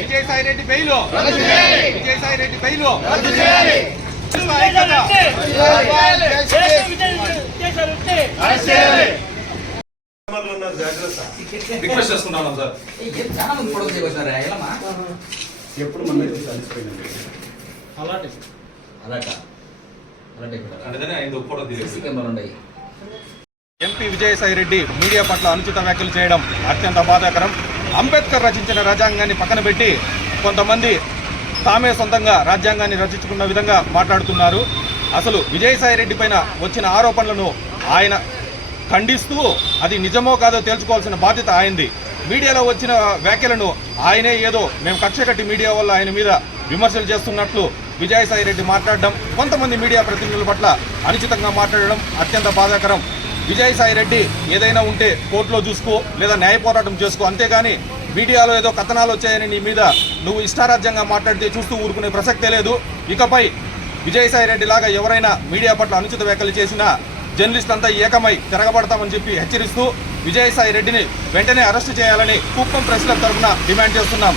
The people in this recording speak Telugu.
Vijayasai Reddy bail Vijayasai Reddy bail request చేసుకుంటున్నాం సార్. ఎప్పుడు మన కలిసిపోయిందండి ఎంపీ విజయసాయి రెడ్డి మీడియా పట్ల అనుచిత వ్యాఖ్యలు చేయడం అత్యంత బాధాకరం. అంబేద్కర్ రచించిన రాజ్యాంగాన్ని పక్కన పెట్టి కొంతమంది తామే సొంతంగా రాజ్యాంగాన్ని రచించుకున్న విధంగా మాట్లాడుతున్నారు. అసలు విజయసాయి రెడ్డి పైన వచ్చిన ఆరోపణలను ఆయన ఖండిస్తూ అది నిజమో కాదో తేల్చుకోవాల్సిన బాధ్యత ఆయనది. మీడియాలో వచ్చిన వ్యాఖ్యలను ఆయనే ఏదో మేము కక్ష కట్టి మీడియా వల్ల ఆయన మీద విమర్శలు చేస్తున్నట్లు విజయసాయి రెడ్డి మాట్లాడడం, కొంతమంది మీడియా ప్రతినిధుల పట్ల అనుచితంగా మాట్లాడడం అత్యంత బాధాకరం. విజయసాయి రెడ్డి ఏదైనా ఉంటే కోర్టులో చూసుకో లేదా న్యాయ పోరాటం చేసుకో, అంతేగాని మీడియాలో ఏదో కథనాలు వచ్చాయని నీ మీద నువ్వు ఇష్టారాజ్యంగా మాట్లాడితే చూస్తూ ఊరుకునే ప్రసక్తే లేదు. ఇకపై విజయసాయి రెడ్డి లాగా ఎవరైనా మీడియా పట్ల అనుచిత వ్యాఖ్యలు చేసినా జర్నలిస్ట్ అంతా ఏకమై తిరగబడతామని చెప్పి హెచ్చరిస్తూ విజయసాయి రెడ్డిని వెంటనే అరెస్టు చేయాలని కుప్పం ప్రెస్ క్లబ్ తరఫున డిమాండ్ చేస్తున్నాం.